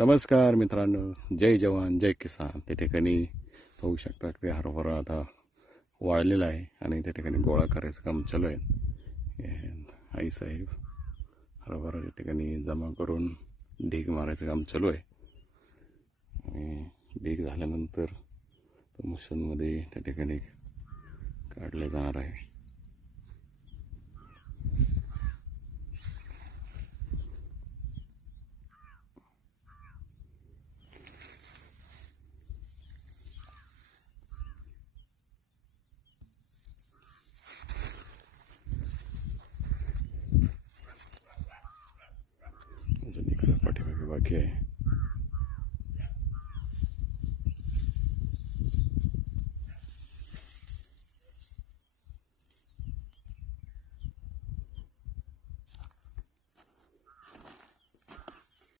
नमस्कार मित्रांनो, जय जवान जय किसान. त्या ठिकाणी पाहू शकता की हरभरा आता वाळलेला आहे आणि त्या ठिकाणी गोळा करायचं काम चालू आहे. आईसाहेब हरभरा त्या ठिकाणी जमा करून ढीग मारायचं काम चालू आहे आणि ढीग झाल्यानंतर मशीनमध्ये त्या ठिकाणी काढले जाणार आहे. अजून इकडे पाठीमागे बाकी आहे.